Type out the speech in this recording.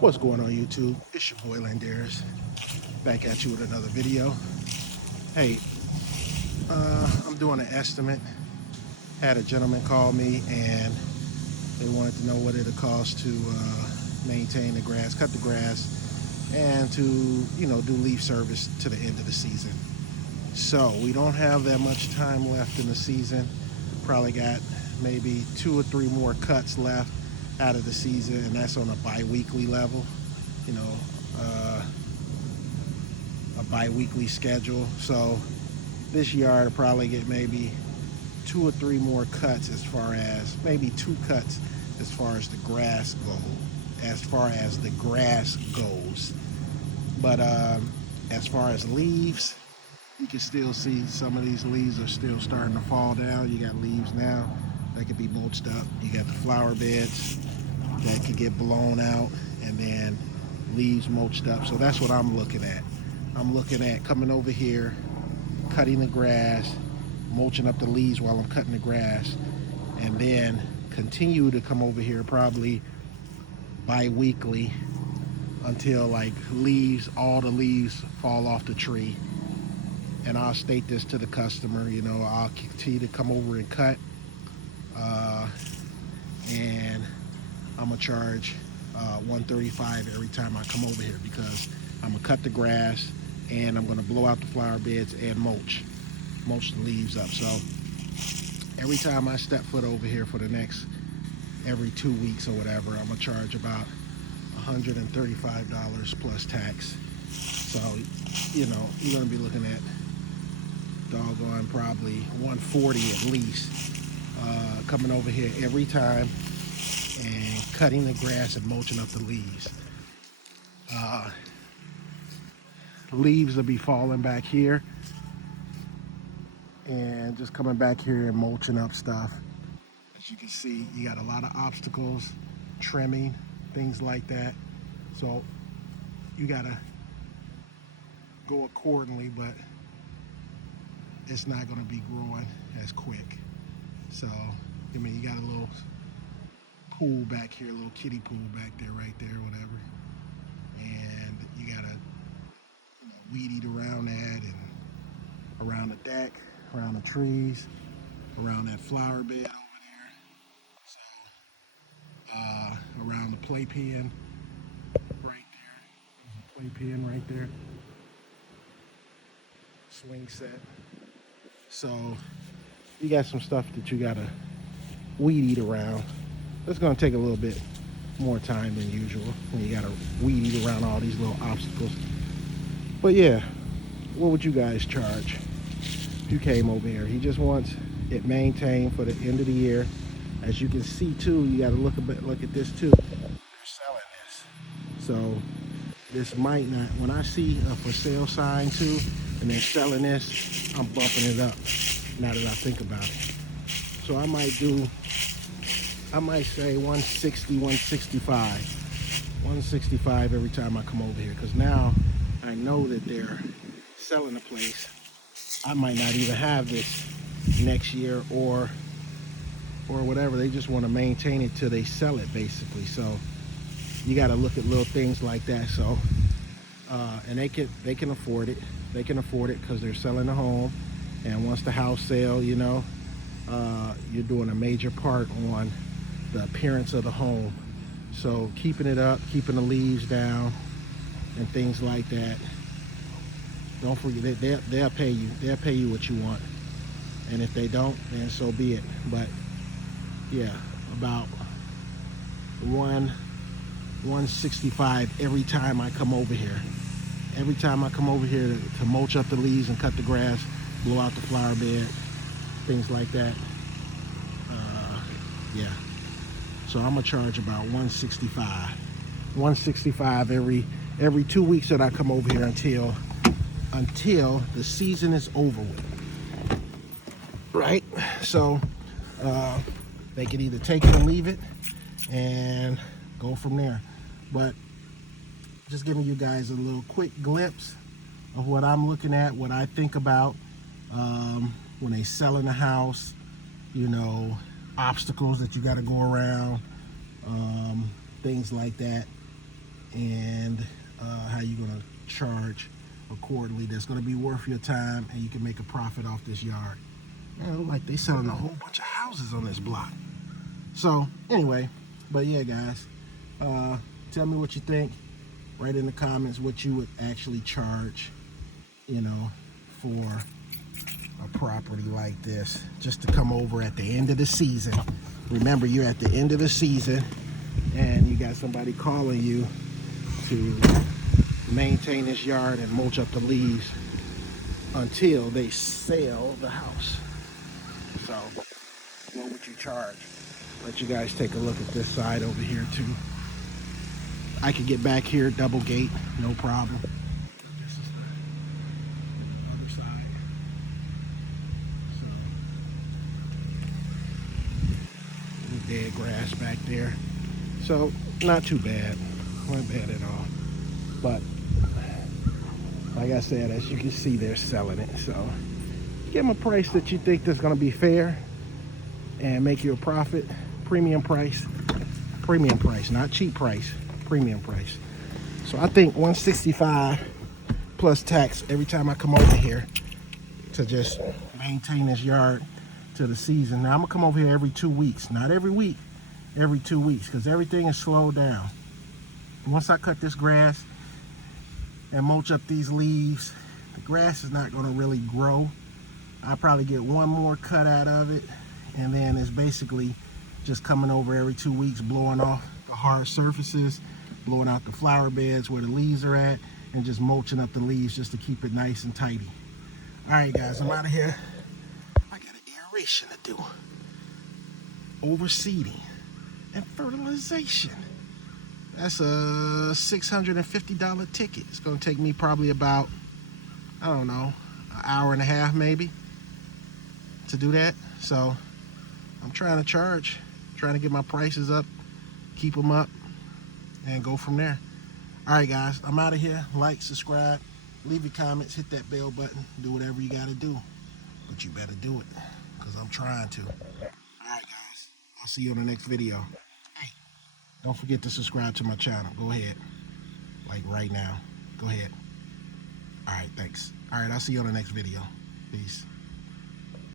What's going on YouTube? It's your boy Landaris, back at you with another video. Hey, I'm doing an estimate. Had a gentleman call me and they wanted to know what it'll cost to maintain the grass, cut the grass, and to, do leaf service to the end of the season. So we don't have that much time left in the season. Probably got maybe 2 or 3 more cuts left out of the season, and that's on a bi-weekly level, you know, a bi-weekly schedule. So this yard will probably get maybe 2 or 3 more cuts, as far as maybe 2 cuts as far as the grass goes. But as far as leaves, you can still see some of these leaves are still starting to fall down. You got leaves now that could be mulched up. You got the flower beds that could get blown out, and then leaves mulched up. So that's what I'm looking at. I'm looking at coming over here, cutting the grass, mulching up the leaves while I'm cutting the grass, and then continue to come over here probably bi-weekly until like all the leaves fall off the tree. And I'll state this to the customer, I'll continue to come over and cut, and I'm gonna charge $135 every time I come over here, because I'm gonna cut the grass and I'm gonna blow out the flower beds and mulch the leaves up. So every time I step foot over here for the next every 2 weeks or whatever, I'm gonna charge about $135 plus tax. So you're gonna be looking at doggone probably $140 at least, coming over here every time and cutting the grass and mulching up the leaves. Leaves will be falling back here and just coming back here and mulching up stuff. As you can see, you got a lot of obstacles, trimming, things like that. So you gotta go accordingly, but it's not gonna be growing as quick. So, you got a little pool back here, a little kiddie pool back there, right there, whatever. And you gotta weed eat around that, and around the deck, around the trees, around that flower bed over there. So, around the playpen right there. There's a playpen right there. Swing set. So you got some stuff that you gotta weed eat around. It's gonna take a little bit more time than usual when you gotta weed eat around all these little obstacles. But yeah, what would you guys charge if you came over here? He just wants it maintained for the end of the year. As you can see too, you gotta look at this too. They're selling this. So this might not, when I see a for sale sign too, and they're selling this, I'm bumping it up now that I think about it. So I might say 160, 165 every time I come over here, because now I know that they're selling the place. I might not even have this next year or whatever. They just want to maintain it till they sell it, basically. So you got to look at little things like that. So and they can afford it. They can afford it because they're selling a home, and once the house sale, you're doing a major part on the appearance of the home. So keeping it up, keeping the leaves down, and things like that. Don't forget, they'll pay you. They'll pay you what you want, and if they don't, then so be it. But yeah, about 165 every time I come over here. Every time I come over here to mulch up the leaves and cut the grass, blow out the flower bed, things like that. Yeah. So I'm gonna charge about 165 every 2 weeks that I come over here until the season is over with. Right? So they can either take it or leave it and go from there. But just giving you guys a little quick glimpse of what I'm looking at, what I think about when they selling a house, obstacles that you got to go around, things like that. and how you're gonna charge accordingly. That's gonna be worth your time, and you can make a profit off this yard. Man, it look like they selling a whole bunch of houses on this block. So anyway, but yeah, guys, tell me what you think. Write in the comments what you would actually charge, you know, for a property like this, just to come over at the end of the season. Remember, you're at the end of the season and you got somebody calling you to maintain this yard and mulch up the leaves until they sell the house. So what would you charge? Let you guys take a look at this side over here too. I could get back here, double gate, no problem. This is the other side. So, dead grass back there. So, not too bad. Not bad at all. But, like I said, as you can see, they're selling it. So, give them a price that you think that's going to be fair and make you a profit. Premium price, not cheap price, premium price. So I think 165 plus tax every time I come over here to just maintain this yard to the season. Now I'm gonna come over here every 2 weeks, not every week, every 2 weeks, because everything is slowed down. Once I cut this grass and mulch up these leaves, the grass is not gonna really grow. I'll probably get one more cut out of it, and then it's basically just coming over every 2 weeks, blowing off the hard surfaces, blowing out the flower beds where the leaves are at, and just mulching up the leaves just to keep it nice and tidy. All right, guys, I'm out of here. I got an aeration to do, overseeding, and fertilization. That's a $650 ticket. It's gonna take me probably about, I don't know, an hour and a half maybe to do that. So I'm trying to get my prices up, keep them up, and go from there. All right, guys, I'm out of here. Like, subscribe, leave your comments, hit that bell button, do whatever you got to do. But you better do it, because I'm trying to. All right, guys, I'll see you on the next video. Hey, don't forget to subscribe to my channel. Go ahead, like right now. Go ahead. All right, thanks. All right, I'll see you on the next video. Peace.